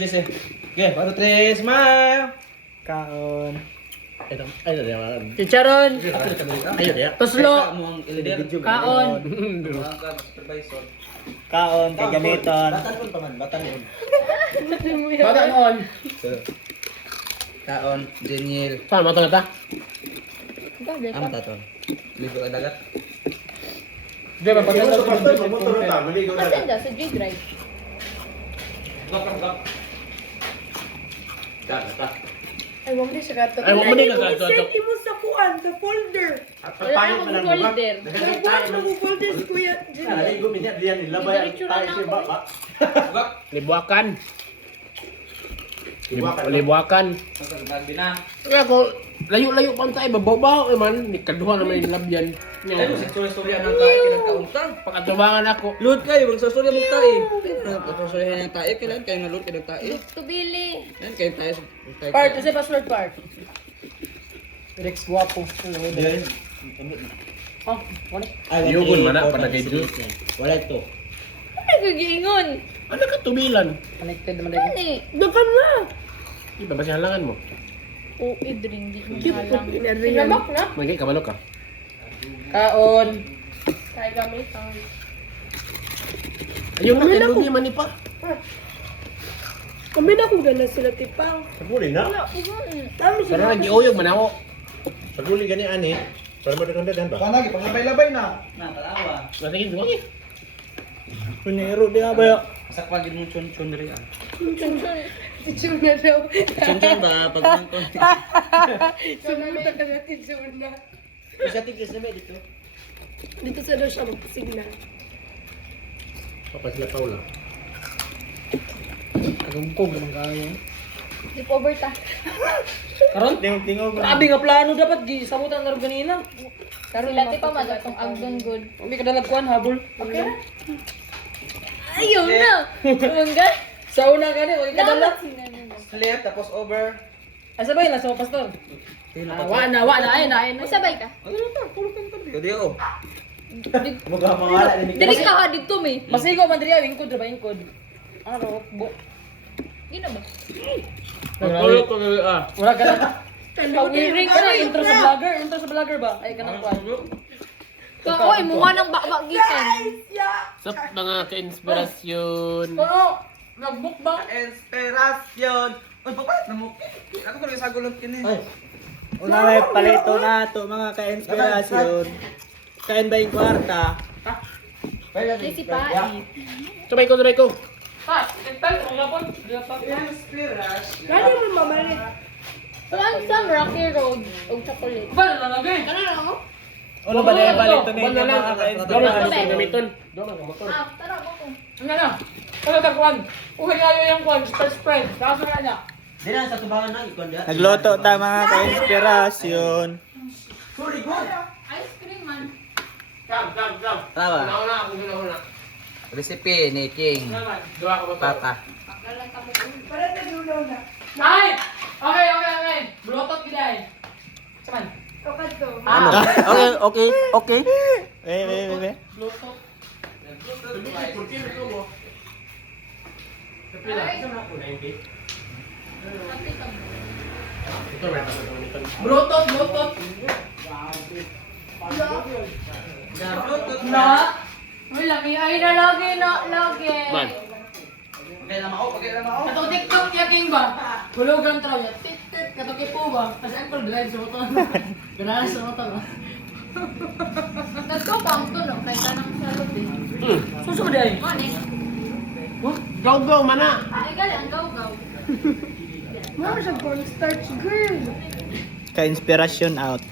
Jesse. Okay, baru tres, smile. Kaon. Ayo dia. Chicharon. Ayo dia. Tuslo. Kaon. Kaon kay gamiton. Batan pun paman, batan pun. Bata noon. Kaon, Daniel. Saan mo ito nata? Amo tato. Ligo ka dagat. Di ba pag Kasi dyan, sa J-Drive. Ay, wag na siya kato. Ay, wag mo din ka kato. Send mo sa kuan, sa folder. Wala na akong folder. Pero kuan mo folder si Kuya Jimmy. Guminya diyan nilabay ang tayo si baba. Libuakan. Libuakan. Kaya ko, layo-layo pa tayo, babaw man. Nikaduha naman yung labyan. Ay, storya ng tayo kinagkauntang. Pagkatubangan ako. Loot kayo, magsastorya mong tayo. Magsastorya ng tayo, kailan kayo na loot kayo ng tayo. To Billy. Yan, kayo tayo. Part, kasi password part. Rex guwapo. Oh, wala. Yugon man na, para kay Jules. Wala ito. Ano nagagingon? Ano ka tubilan? Connected naman Ano eh? Dakan na. Di ba ba siya halangan mo? Oo, idring. Di mo Cute halang. po pinariyan. Sinabak na? Magiging kabalo ka. Kaon. Kaya gamit ang... Ayun na, kinugi man ni pa. Kami na kung gana sila tipang. Saguli na. Wala, iyon. Tama Pero sila. nag-iuyog man ako. Saguli gani ani. Para mo dagan ba? Lagi, panglabay-labay na. Talawa. Sige, sige. Kuniro di ba ya? Masak pagi mong chon-chon rin. Chun-chun. Chun na daw. Chon-chon ba? Pag mong Sumunta ka natin sa una. Isa tigis na ba dito? Dito sa daw siya magpasignan. Papa sila Paula. Agungkog naman kaya. Di po over ta. Karon? Tingog-tingog. Grabe nga plano dapat gisabutan na rin kanina. Sila ti pa madatong agdon good. Hindi ka dalagkuhan habol. Okay na? Ayun na! Umangga? Sa una gani, o ikadala. Slip, tapos over. Ay sabay na sa pastor. Wa na, ayun. Masabay ka? Hindi ako. Muga mangala ni. Dili ka ha dito may. Masigo man diri ingkod ra ba ingkod. Aro, bo. Gino ba? Nagtulo ko wala ka na. Ring ka na intro sa vlogger ba? Ay kanang kwan. Oy, mukha ng bakbak gikan. Sup mga ka-inspirasyon. Oo, nag-bookbang. Inspirasyon. Uy, papalit na mo. Ako ko rin sa gulong kini. Una may palito na to mga ka-inspirasyon. Kain ba yung kwarta? Kasi pa. Sabay ko. Ha, ental mo gapon. Inspirasyon. Gani mo mamalik. Saan sa Rocky Road og chocolate? Ba na lagay. Ano na ako? Ano ba na palito na yung mga ka-inspirasyon? Gamiton. Doma ka motor. Ah, tara mo ko. Ano na? Ano ka kwan? Uhay kayo yung kwan, spread. Kaso nga niya. Di na sa tubangan na ikon dia. Nagluto ta mga ka-inspirasyon. Ice cream man. Kam. Tawa. Una. Recipe ni King. Dua ka motor. Papa. Pagkalan ka mo. Para sa dulo na. Ay! Okay. Blutot giday. Saman. Tokat to. Okay. Wait. Blutot. Blutot. Na? Uy, lagi ay na lagi. Man. Okay na mao. Katong TikTok yaking ba? Hulugan traw ya. Tit. Katong kipo ba? Kasi ang live sa motor. Ganahan sa motor. Nagko pang to no, kay tanang salot eh. Susunod ay. Mani. Gaw mana. Ay gali ang gaw-gaw. Mama siya porn starch girl. Ka-inspirasyon out.